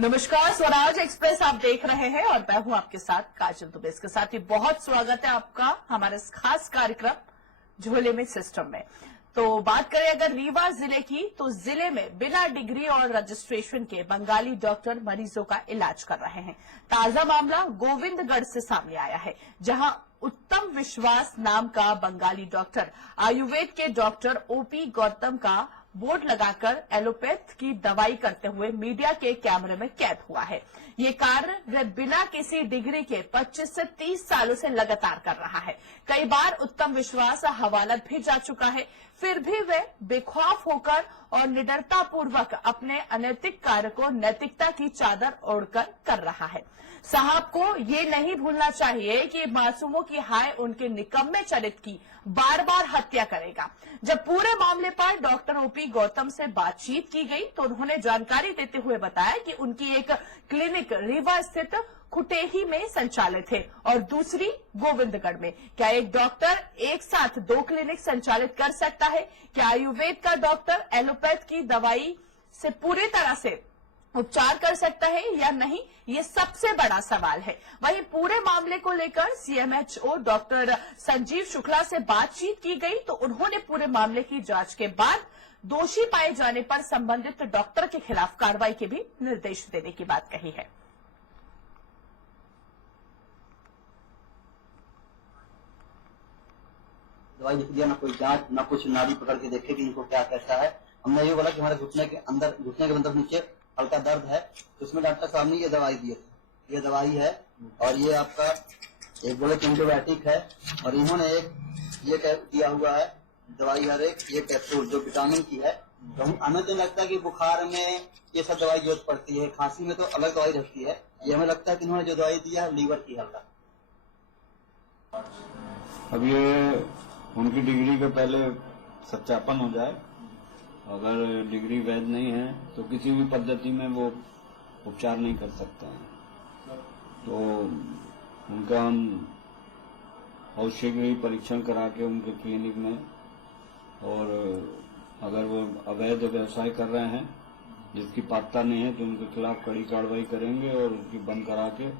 नमस्कार, स्वराज एक्सप्रेस आप देख रहे हैं और मैं हूं आपके साथ काजल दुबे। इसके साथ ही बहुत स्वागत है आपका हमारे इस खास कार्यक्रम झोले में सिस्टम में। तो बात करें अगर रीवा जिले की, तो जिले में बिना डिग्री और रजिस्ट्रेशन के बंगाली डॉक्टर मरीजों का इलाज कर रहे हैं। ताजा मामला गोविंदगढ़ से सामने आया है, जहां उत्तम विश्वास नाम का बंगाली डॉक्टर आयुर्वेद के डॉक्टर ओपी गौतम का बोर्ड लगाकर एलोपैथ की दवाई करते हुए मीडिया के कैमरे में कैद हुआ है। ये कार्य वह बिना किसी डिग्री के 25 से 30 सालों से लगातार कर रहा है। कई बार उत्तम विश्वास हवालत भी जा चुका है, फिर भी वह बेखौफ होकर और निडरतापूर्वक अपने अनैतिक कार्य को नैतिकता की चादर ओढ़कर कर रहा है। साहब को ये नहीं भूलना चाहिए कि मासूमों की हाय उनके निकम्मे चरित्र की बार बार हत्या करेगा। जब पूरे मामले पर डॉक्टर ओपी गौतम से बातचीत की गई तो उन्होंने जानकारी देते हुए बताया कि उनकी एक क्लिनिक रीवा स्थित खुटेही में संचालित है और दूसरी गोविंदगढ़ में। क्या एक डॉक्टर एक साथ 2 क्लिनिक संचालित कर सकता है? क्या आयुर्वेद का डॉक्टर एलोपैथ की दवाई से पूरी तरह से उपचार कर सकता है या नहीं, ये सबसे बड़ा सवाल है। वहीं पूरे मामले को लेकर सीएमएचओ डॉक्टर संजीव शुक्ला से बातचीत की गई तो उन्होंने पूरे मामले की जांच के बाद दोषी पाए जाने पर संबंधित डॉक्टर के खिलाफ कार्रवाई के भी निर्देश देने की बात कही है। दवाई लिख दिया, ना कोई जांच, ना कुछ नाड़ी पकड़ के देखे कि इनको क्या कैसा है। हमने ये बोला कि हमारे घुटने के अंदर नीचे हल्का दर्द है, तो उसमें डॉक्टर साहब ने ये दवाई दी थी। ये दवाई है और ये आपका एक बोले एंटीबायोटिक है और इन्होंने एक ये दिया हुआ है दवाई, हर एक ये कैप्सूल जो विटामिन की है। तो हमें तो लगता है कि बुखार में ये सब दवाई जरूरत पड़ती है, खांसी में तो अलग दवाई रहती है। ये हमें लगता है कि इन्होंने जो दवाई दिया है लीवर की हल्का। अब ये उनकी डिग्री के पहले सत्यापन हो जाए। अगर डिग्री वैध नहीं है तो किसी भी पद्धति में वो उपचार नहीं कर सकते हैं। तो उनका हम बहुत शीघ्र ही परीक्षण करा के उनके क्लिनिक में, और अगर वो अवैध व्यवसाय कर रहे हैं जिसकी पात्रता नहीं है तो उनके खिलाफ कड़ी कार्रवाई करेंगे और उनकी बंद करा के।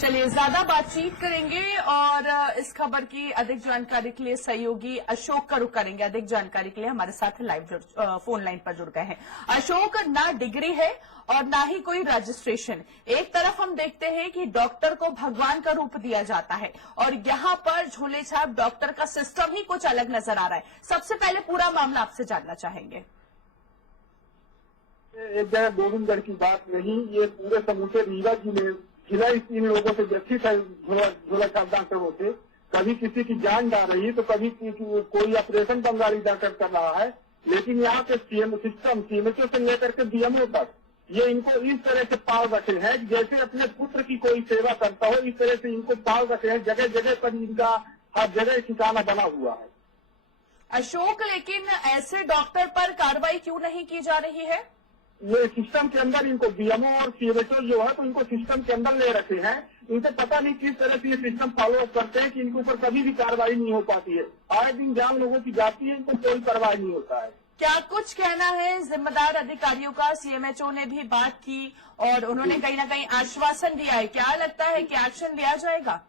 चलिए ज्यादा बातचीत करेंगे और इस खबर की अधिक जानकारी के लिए सहयोगी अशोक का रुख करेंगे। अधिक जानकारी के लिए हमारे साथ लाइव फोन लाइन पर जुड़ गए हैं। अशोक, ना डिग्री है और ना ही कोई रजिस्ट्रेशन। एक तरफ हम देखते हैं कि डॉक्टर को भगवान का रूप दिया जाता है और यहाँ पर झोले छाप डॉक्टर का सिस्टम ही कुछ अलग नजर आ रहा है। सबसे पहले पूरा मामला आपसे जानना चाहेंगे। एक जगह गोविंदगढ़ की बात नहीं, ये पूरे समूचे रीवा जिला इन लोगों से व्यथित है। झोला छाप डॉक्टरों से कभी किसी की जान जा रही तो कभी कोई ऑपरेशन बंगाली डॉक्टर कर रहा है, लेकिन यहाँ के सिस्टम सीएमएचओ से लेकर के डीएमओ तक ये इनको इस तरह से पाल रखे हैं जैसे अपने पुत्र की कोई सेवा करता हो। इस तरह से इनको पाल रखे हैं, जगह जगह पर इनका हर जगह ठिकाना बना हुआ है। अशोक, लेकिन ऐसे डॉक्टर पर कार्रवाई क्यों नहीं की जा रही है? ये सिस्टम के अंदर इनको डीएमओ और सीएमएचओ जो है तो इनको सिस्टम के अंदर ले रखे हैं। इनको पता नहीं किस तरह से ये सिस्टम फॉलो अप करते हैं कि इनके ऊपर कभी भी कार्रवाई नहीं हो पाती है। आए दिन जान लोगों की जाती है, इनको कोई कार्रवाई नहीं होता है। क्या कुछ कहना है जिम्मेदार अधिकारियों का? सीएमएचओ ने भी बात की और उन्होंने कहीं ना कहीं आश्वासन दिया है। क्या लगता है कि एक्शन लिया जाएगा?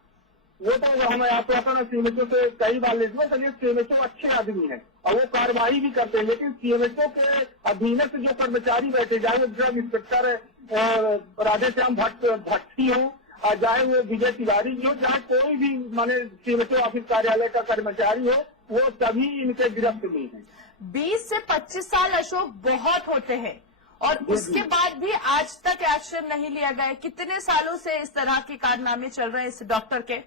वो तो हम आश्वासन सीएमएचओ से कई बार लेते हैं, चलिए सीएमएचओ अच्छे आदमी है और वो कार्रवाई भी करते हैं, लेकिन सीएमएचओ के अधीनस्थ जो कर्मचारी बैठे, चाहे वो ड्रग इंस्पेक्टर राधेश्याम भट्टी हो, चाहे वो विजय तिवारी हो, चाहे कोई भी माने सीएमएचओ ऑफिस कार्यालय का कर्मचारी हो, वो सभी इनके गिरफ्त में है। 20 से 25 साल अशोक बहुत होते हैं और उसके बाद भी आज तक एक्शन नहीं लिया गया। कितने सालों से इस तरह के कारनामे चल रहे हैं इस डॉक्टर के?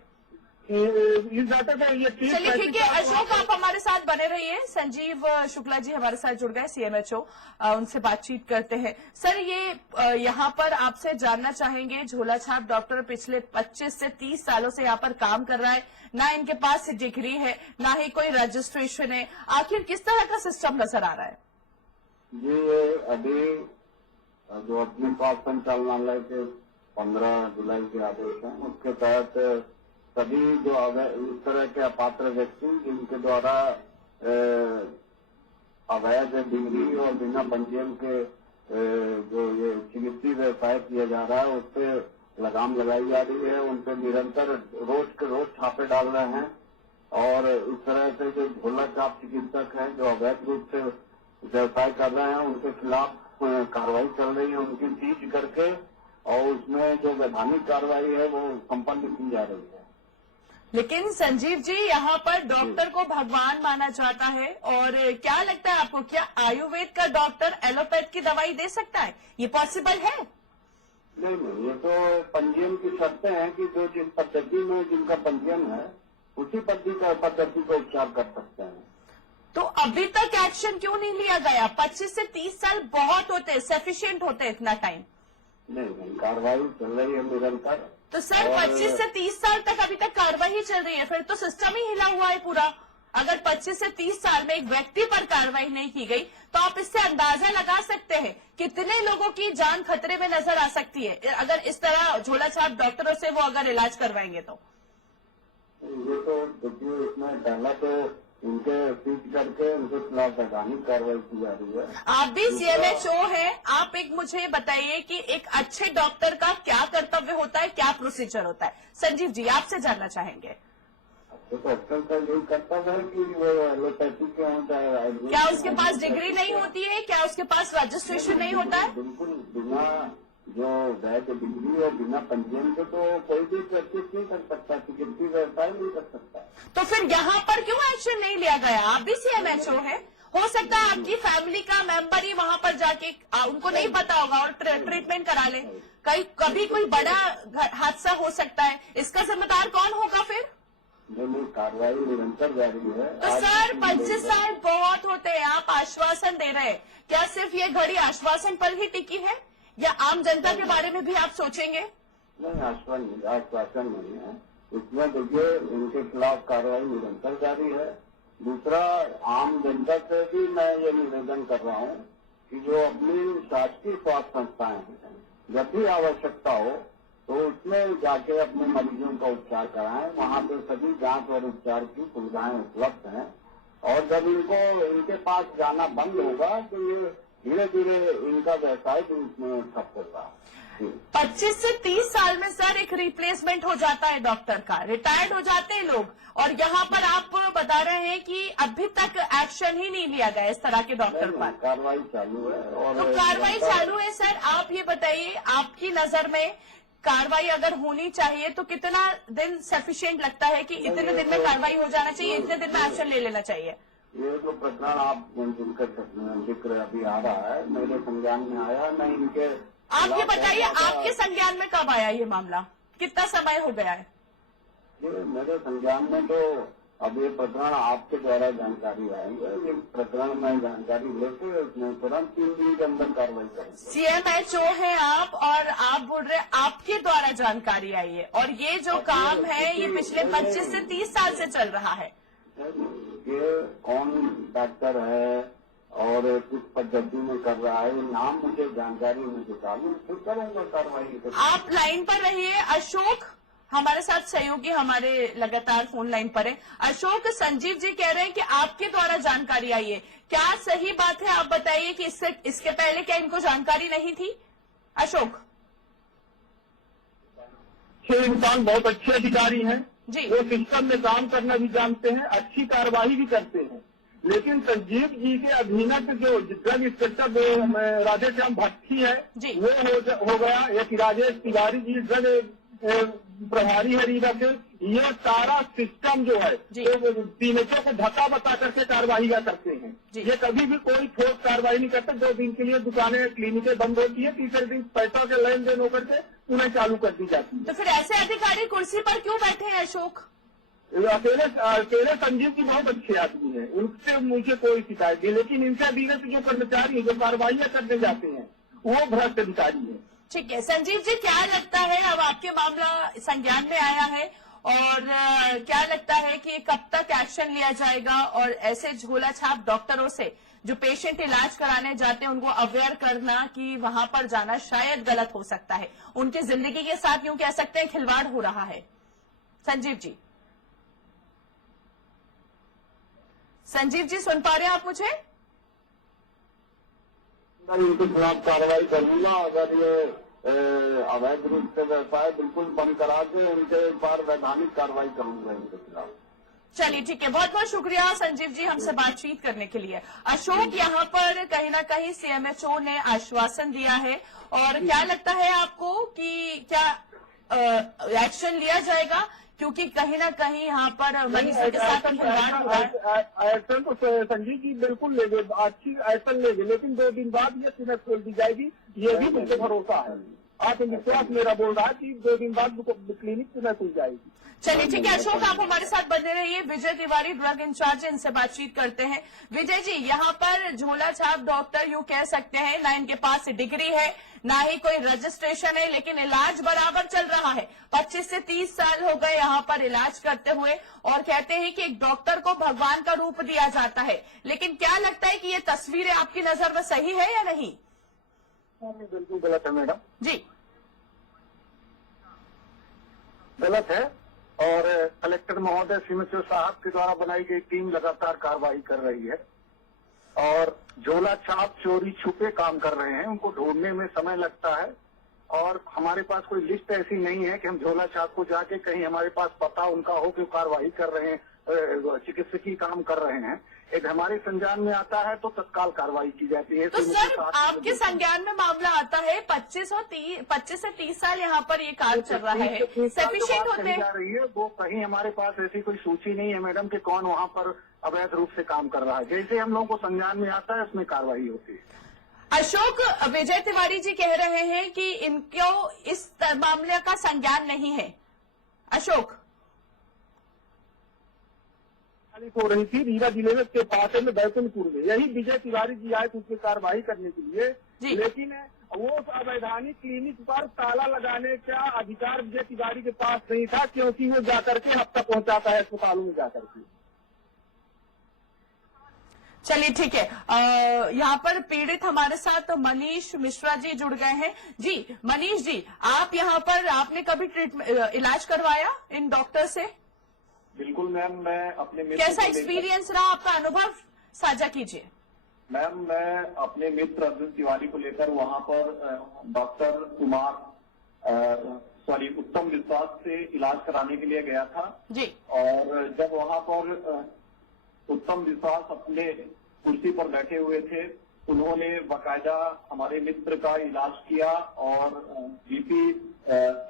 इस डाटा में ये चलिए ठीक है अशोक, आप हमारे साथ बने रहिए। संजीव शुक्ला जी हमारे साथ जुड़ गए, सीएमएचओ, उनसे बातचीत करते हैं। सर, ये यहाँ पर आपसे जानना चाहेंगे, झोला छाप डॉक्टर पिछले 25 से 30 सालों से यहाँ पर काम कर रहा है, ना इनके पास डिग्री है ना ही कोई रजिस्ट्रेशन है। आखिर किस तरह का सिस्टम नजर आ रहा है? ये अभी जो अपने पास संचालनालय के 15 जुलाई के आदेश हैं उसके तहत सभी जो इस तरह के अपात्र व्यक्ति जिनके द्वारा अवैध डिग्री और बिना पंजीयन के जो ये चिकित्सीय व्यवसाय किया जा रहा है उस पर लगाम लगाई जा रही है। उन पर निरंतर रोज के रोज छापे डाल रहे हैं और इस तरह से जो झोला छाप चिकित्सक हैं जो अवैध रूप से व्यवसाय कर रहे हैं उनके खिलाफ कार्रवाई चल रही है, उनकी सीज करके और उसमें जो वैधानिक कार्रवाई है वो संपन्न की जा रही है। लेकिन संजीव जी, यहाँ पर डॉक्टर को भगवान माना जाता है और क्या लगता है आपको, क्या आयुर्वेद का डॉक्टर एलोपैथ की दवाई दे सकता है? ये पॉसिबल है? नहीं, ये तो पंजीयन की शर्तें हैं कि जो जिस पद्धति में जिनका पंजीयन है उसी पद्धति का उपचार कर सकते हैं। तो अभी तक एक्शन क्यों नहीं लिया गया? 25 से 30 साल बहुत होते, सफिशिएंट होते इतना टाइम। नहीं, कार्रवाई चल रही है निरंतर। तो सर 25 से 30 साल तक अभी तक कार्रवाई चल रही है, फिर तो सिस्टम ही हिला हुआ है पूरा। अगर 25 से 30 साल में एक व्यक्ति पर कार्रवाई नहीं की गई तो आप इससे अंदाजा लगा सकते हैं कितने लोगों की जान खतरे में नजर आ सकती है अगर इस तरह झोला छाप डॉक्टरों से वो अगर इलाज करवाएंगे तो। ये तो देखिए, इसमें पहला तो उनके सीट करके उनके खिलाफ वैधानिक कार्रवाई की जा रही है। आप भी CMHO हैं, आप एक मुझे बताइए कि एक अच्छे डॉक्टर का क्या कर्तव्य होता है, क्या प्रोसीजर होता है? संजीव जी, आपसे जानना चाहेंगे। तो डॉक्टर का यही कर्तव्य है कि वो एलोपैथी के हों चाहे आयुर्वेद। क्या उसके पास डिग्री नहीं होती है? क्या उसके पास रजिस्ट्रेशन नहीं होता है? बिल्कुल, बिना जो वैध डिग्री और बिना पंजीयन के तो कोई भी प्रैक्टिस नहीं कर सकता, चिकित्सीय व्यवसाय नहीं कर सकता। तो फिर यहाँ पर क्यों एक्शन नहीं लिया गया? आप भी CMHO है, हो सकता है आपकी फैमिली का मेंबर ही वहाँ पर जाके उनको नहीं पता होगा और ट्रीटमेंट करा ले। कभी कोई बड़ा हादसा हो सकता है, इसका जिम्मेदार कौन होगा फिर? नहीं, कार्रवाई निरंतर जारी है। तो सर 25 साल बहुत होते हैं, आप आश्वासन दे रहे हैं, क्या सिर्फ ये घड़ी आश्वासन पर ही टिकी है या आम जनता के बारे में भी आप सोचेंगे? नहीं, आश्वासन नहीं है। इसमें देखिए, इनके खिलाफ कार्रवाई निरंतर जारी है। दूसरा, आम जनता से भी मैं ये निवेदन कर रहा हूँ कि जो अपनी शासकीय स्वास्थ्य संस्थाएं हैं, जब भी आवश्यकता हो तो उसमें जाके अपने मरीजों का उपचार कराएं। वहाँ पे सभी जांच और उपचार की सुविधाएं उपलब्ध हैं और जब इनके पास जाना बंद होगा तो ये धीरे धीरे इनका व्यवसाय भी इसमें ठप होगा। 25 से 30 साल में सर एक रिप्लेसमेंट हो जाता है डॉक्टर का, रिटायर्ड हो जाते हैं लोग, और यहाँ पर आप बता रहे हैं कि अभी तक एक्शन ही नहीं लिया गया इस तरह के डॉक्टर पर। कार्रवाई चालू है। और तो कार्रवाई चालू है सर, आप ये बताइए, आपकी नजर में कार्रवाई अगर होनी चाहिए तो कितना दिन सफिशिएंट लगता है कि इतने दिन में कार्रवाई हो जाना चाहिए, इतने दिन में एक्शन ले लेना चाहिए? ये जो प्रकरण आप जिक्र अभी आ रहा है, मेरे संज्ञान में आया नहीं, इनके आप ये बताइए, आपके संज्ञान में कब आया ये मामला, कितना समय हो गया है? ये मेरे संज्ञान में तो अब ये प्रकरण आपके द्वारा जानकारी आएंगे। ये प्रकरण में जानकारी लेके उसमें तुरंत 3 दिन के अंदर कार्रवाई करेंगे। CMHO है आप और आप बोल रहे आपके द्वारा जानकारी आई है, और ये जो काम है ये पिछले 25 से 30 साल से चल रहा है। ये कौन डॉक्टर है और किस पद्धति में कर रहा है, नाम मुझे जानकारी में निकालू, फिर करूंगा कार्रवाई। आप लाइन पर रहिए। अशोक हमारे साथ सहयोगी हमारे लगातार फोन लाइन पर है। अशोक, संजीव जी कह रहे हैं कि आपके द्वारा जानकारी आई है, क्या सही बात है? आप बताइए कि इसके पहले क्या इनको जानकारी नहीं थी? अशोक ये इंसान बहुत अच्छे अधिकारी हैं जी, वो सिस्टम में काम करना भी जानते हैं, अच्छी कार्यवाही भी करते हैं। लेकिन संजीव जी के अधीनस्थ जो ड्रग इंस्पेक्टर राधेश्याम भट्टी है जी। वो हो गया, एक राजेश तिवारी जी ड्रग प्रभारी है रीवा के। ये सारा सिस्टम जो है जी। तो CMHO को धक्का बता करके कार्रवाई करते हैं। जी। ये कभी भी कोई ठोस कार्रवाई नहीं करते। 2 दिन के लिए दुकानें क्लिनिकें बंद होती है, तीसरे दिन पैसों के लेन देन होकर के उन्हें चालू कर दी जाती है। तो फिर ऐसे अधिकारी कुर्सी पर क्यों बैठे हैं अशोक? अकेले संजीव जी बहुत अच्छे आदमी हैं, उनसे मुझे कोई शिकायत नहीं, लेकिन इनसे अधीनस्थ जो कर्मचारी जो कार्रवाइयां करने जाते हैं वो भ्रष्ट अधिकारी है। ठीक है संजीव जी, क्या लगता है अब आपके मामला संज्ञान में आया है और क्या लगता है कि कब तक एक्शन लिया जाएगा और ऐसे झोला छाप डॉक्टरों से जो पेशेंट इलाज कराने जाते हैं उनको अवेयर करना कि वहां पर जाना शायद गलत हो सकता है, उनकी जिंदगी के साथ यूं कह सकते हैं खिलवाड़ हो रहा है? संजीव जी, संजीव जी सुन पा रहे हैं आप मुझे? मैं इनके खिलाफ कार्रवाई करूंगा। अगर ये अवैध रूप से व्यवसाय बिल्कुल बंद करा के उनके ऊपर वैधानिक कार्रवाई करूंगा इनके खिलाफ। चलिए ठीक है, बहुत बहुत शुक्रिया संजीव जी हमसे बातचीत करने के लिए। अशोक, यहाँ पर कहीं ना कहीं सीएमएचओ ने आश्वासन दिया है, और क्या लगता है आपको कि क्या एक्शन लिया जाएगा, क्योंकि कहीं ना कहीं यहाँ पर मनीषा के साथ खिलवाड़ हुआ है। एक्शन तो संजीव जी बिल्कुल लेंगे, अच्छी एक्शन लेंगे, लेकिन 2 दिन बाद ये क्लिनिक खोल दी जाएगी, ये भी मुझे भरोसा है। आत्मविश्वास मेरा बोल रहा है कि 2 दिन बाद क्लिनिक क्लिनिक खुल जाएगी। चलिए ठीक है अशोक, आप हमारे साथ बने रहिए। विजय तिवारी ड्रग इंचार्ज, इनसे बातचीत करते हैं। विजय जी, यहाँ पर झोला छाप डॉक्टर यूं कह सकते हैं, ना इनके पास डिग्री है ना ही कोई रजिस्ट्रेशन है, लेकिन इलाज बराबर चल रहा है। 25 से 30 साल हो गए यहाँ पर इलाज करते हुए, और कहते हैं कि एक डॉक्टर को भगवान का रूप दिया जाता है। लेकिन क्या लगता है कि ये तस्वीरें आपकी नजर में सही है या नहीं? बिल्कुल गलत है मैडम जी, गलत है। और कलेक्टर महोदय सीएमएचओ साहब के द्वारा बनाई गई टीम लगातार कार्रवाई कर रही है, और झोला छाप चोरी छुपे काम कर रहे हैं, उनको ढूंढने में समय लगता है। और हमारे पास कोई लिस्ट ऐसी नहीं है कि हम झोला छाप को जाके कहीं हमारे पास पता उनका हो कि कार्रवाई कर रहे हैं, चिकित्सकीय काम कर रहे हैं। एक हमारे संज्ञान में आता है तो तत्काल कार्रवाई की जाती है। तो सर आपके संज्ञान में मामला आता है, 25 से 30 साल यहाँ पर ये कार्य चल रहा है, सफिशिएंट होते हैं? जा रही है वो, कहीं हमारे पास ऐसी कोई सूची नहीं है मैडम कि कौन वहाँ पर अवैध रूप से काम कर रहा है। जैसे हम लोगों को संज्ञान में आता है उसमें कार्रवाई होती है। अशोक, विजय तिवारी जी कह रहे हैं कि इनको इस मामले का संज्ञान नहीं है। अशोक, हो रही थी रीवा जिले में के पास में बैकुंठपुर में, यही विजय तिवारी जी आए थे उसकी कार्रवाई करने के लिए, लेकिन वो अवैधानिक क्लिनिक पर ताला लगाने का अधिकार विजय तिवारी के पास नहीं था, क्योंकि वो जाकर के हफ्ता पहुंचाता है अस्पतालों में जाकर के। चलिए ठीक है, यहाँ पर पीड़ित हमारे साथ मनीष मिश्रा जी जुड़ गए हैं। जी मनीष जी, आप यहाँ पर आपने कभी इलाज करवाया इन डॉक्टर से? बिल्कुल मैम, मैं अपने मित्र कैसा एक्सपीरियंस रहा आपका, अनुभव साझा कीजिए। मैम, मैं अपने मित्र अर्जुन तिवारी को लेकर वहाँ पर डॉक्टर उत्तम विश्वास से इलाज कराने के लिए गया था जी। और जब वहाँ पर उत्तम विश्वास अपने कुर्सी पर बैठे हुए थे, उन्होंने बाकायदा हमारे मित्र का इलाज किया और बीपी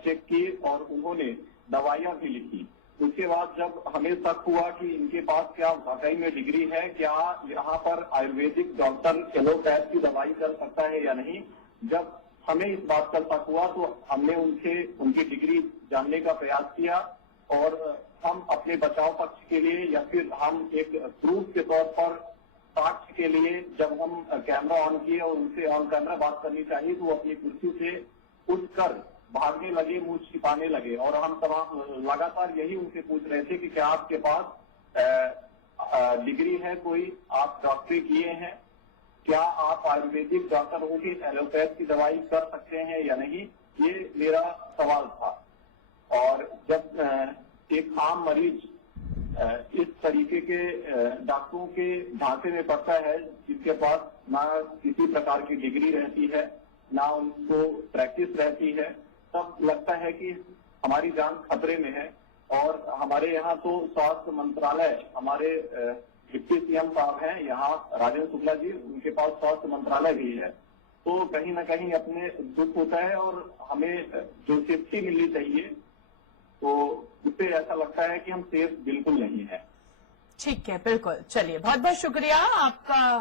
चेक की और उन्होंने दवाइयां भी लिखी। उसके बाद जब हमें शक हुआ कि इनके पास क्या वाकई में डिग्री है, क्या यहाँ पर आयुर्वेदिक डॉक्टर एलोपैथ की दवाई कर सकता है या नहीं, जब हमें इस बात का शक हुआ तो हमने उनकी डिग्री जानने का प्रयास किया और हम अपने बचाव पक्ष के लिए या फिर हम एक प्रूफ के तौर पर साक्ष्य के लिए जब हम कैमरा ऑन किए और उनसे ऑन कैमरा बात करनी चाहिए तो वो अपनी कुर्सी से उठकर भागने लगे, मुंह छिपाने लगे और हम लगातार यही उनसे पूछ रहे थे कि क्या आपके पास डिग्री है कोई, आप डॉक्टरी किए हैं, क्या आप आयुर्वेदिक डॉक्टर होंगे, एलोपैथ की दवाई कर सकते हैं या नहीं, ये मेरा सवाल था। और जब एक आम मरीज इस तरीके के डॉक्टरों के ढांचे में पड़ता है जिसके पास ना किसी प्रकार की डिग्री रहती है ना उनको प्रैक्टिस रहती है, तब लगता है कि हमारी जान खतरे में है। और हमारे यहाँ तो स्वास्थ्य मंत्रालय, हमारे डिप्टी सीएम साहब हैं यहाँ राजेंद्र शुक्ला जी, उनके पास स्वास्थ्य मंत्रालय भी है, तो कहीं ना कहीं अपने दुख होता है और हमें जो सेफ्टी मिलनी चाहिए तो उससे ऐसा लगता है कि हम सेफ बिल्कुल नहीं है। ठीक है, बिल्कुल। चलिए, बहुत बहुत शुक्रिया आपका।